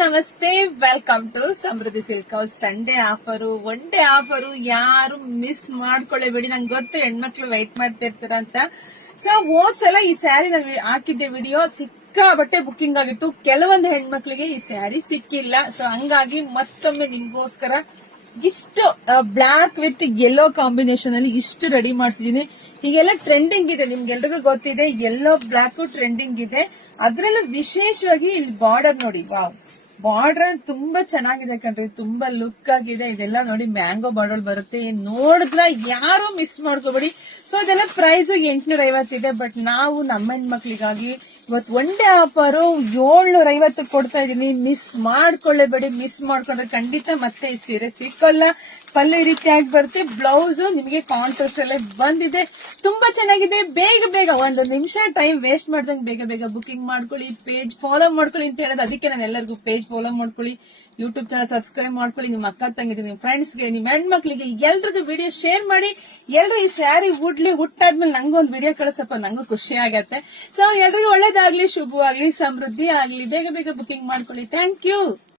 ನಮಸ್ತೆ, welcome to Samruddhi silk house. Sunday offer, one day offer, ಯಾರು miss ಮಾಡ್ಕೊಳ್ಳೇಬೇಡಿ. ನಂಗೆ ಗೊತ್ತು ಹೆಣ್ಮಕ್ಳು ವೈಟ್ ಮಾಡ್ತಾ ಇರ್ತಾರ ಅಂತ. ಸೊ ಹೋದ್ಸಲ ಈ ಸ್ಯಾರಿ ನಾನು ಹಾಕಿದ್ದೆ ವಿಡಿಯೋ, ಸಿಕ್ಕಾಬಟ್ಟೆ ಬುಕ್ಕಿಂಗ್ ಆಗಿತ್ತು. ಕೆಲವೊಂದು ಹೆಣ್ಮಕ್ಳಿಗೆ ಈ ಸ್ಯಾರಿ ಸಿಕ್ಕಿಲ್ಲ. ಸೊ ಹಂಗಾಗಿ ಮತ್ತೊಮ್ಮೆ ನಿಮ್ಗೋಸ್ಕರ ಇಷ್ಟು ಬ್ಲಾಕ್ ವಿತ್ ಯೆಲ್ಲೋ ಕಾಂಬಿನೇಷನ್ ಅಲ್ಲಿ ಇಷ್ಟು ರೆಡಿ ಮಾಡ್ತಿದೀನಿ. ಈಗೆಲ್ಲ ಟ್ರೆಂಡಿಂಗ್ ಇದೆ, ನಿಮ್ಗೆಲ್ರಿಗೂ ಗೊತ್ತಿದೆ, ಯೆಲ್ಲೋ ಬ್ಲಾಕ್ ಟ್ರೆಂಡಿಂಗ್ ಇದೆ. ಅದ್ರಲ್ಲೂ ವಿಶೇಷವಾಗಿ ಇಲ್ಲಿ ಬಾರ್ಡರ್ ನೋಡಿ, ವಾವ್, ಬಾರ್ಡರ್ ತುಂಬಾ ಚೆನ್ನಾಗಿದೆ ಕಣ್ರಿ, ತುಂಬಾ ಲುಕ್ ಆಗಿದೆ. ಇದೆಲ್ಲ ನೋಡಿ ಮ್ಯಾಂಗೋ ಬಾರ್ಡರ್ ಬರುತ್ತೆ, ನೋಡಿದ್ರ ಯಾರು ಮಿಸ್ ಮಾಡ್ಕೋಬೇಡಿ. ಸೊ ಇದೆಲ್ಲ ಪ್ರೈಸ್ 850 ಇದೆ. ಬಟ್ ನಾವು ನಮ್ಮ ಹೆಣ್ಮಕ್ಳಿಗಾಗಿ ಇವತ್ತು ಒನ್ ಡೇ ಆಫರು 750 ಕೊಡ್ತಾ ಇದೀನಿ. ಮಿಸ್ ಮಾಡ್ಕೊಳ್ಳೇಬೇಡಿ. ಮಿಸ್ ಮಾಡ್ಕೊಂಡ್ರೆ ಖಂಡಿತ ಮತ್ತೆ ಈ ಸೀರೆ ಸಿಕ್ಕಲ್ಲ. ಪಲ್ಲೆ ಈ ರೀತಿಯಾಗಿ ಬರುತ್ತೆ, ಬ್ಲೌಸ್ ನಿಮಗೆ ಕಾಂಟ್ರಾಸ್ಟ್ ಅಲ್ಲೇ ಬಂದಿದೆ, ತುಂಬಾ ಚೆನ್ನಾಗಿದೆ. ಬೇಗ ಬೇಗ ಒಂದು ನಿಮಿಷ ಟೈಮ್ ವೇಸ್ಟ್ ಮಾಡ್ದಂಗೆ ಬೇಗ ಬೇಗ ಬುಕಿಂಗ್ ಮಾಡ್ಕೊಳ್ಳಿ, ಪೇಜ್ ಫಾಲೋ ಮಾಡ್ಕೊಳ್ಳಿ ಅಂತ ಹೇಳೋದು. ಅದಕ್ಕೆ ನಾನು ಎಲ್ಲರಿಗೂ ಪೇಜ್ ಫಾಲೋ ಮಾಡ್ಕೊಳ್ಳಿ, ಯೂಟ್ಯೂಬ್ ಚಾನಲ್ ಸಬ್ಸ್ಕ್ರೈಬ್ ಮಾಡ್ಕೊಳ್ಳಿ, ನಿಮ್ಮ ಅಕ್ಕ ತಂಗಿಗೆ, ನಿಮ್ಮ ಫ್ರೆಂಡ್ಸ್ಗೆ, ನಿಮ್ಮ ಹೆಣ್ಮಕ್ಳಿಗೆ ಎಲ್ರಿಗೂ ವಿಡಿಯೋ ಶೇರ್ ಮಾಡಿ. ಎಲ್ರು ಈ ಸ್ಯಾರಿ ಹುಟ್ಟಾದ್ಮೇಲೆ ನಂಗೊಂದು ವಿಡಿಯೋ ಕಳಿಸಪ್ಪ, ನಂಗೂ ಖುಷಿ ಆಗತ್ತೆ. ಸೊ ಎಲ್ರಿಗೂ ಒಳ್ಳೇದಾಗ್ಲಿ, ಶುಭವಾಗ್ಲಿ, ಸಮೃದ್ಧಿ ಆಗ್ಲಿ. ಬೇಗ ಬೇಗ ಬುಕಿಂಗ್ ಮಾಡ್ಕೊಳ್ಳಿ. Thank you.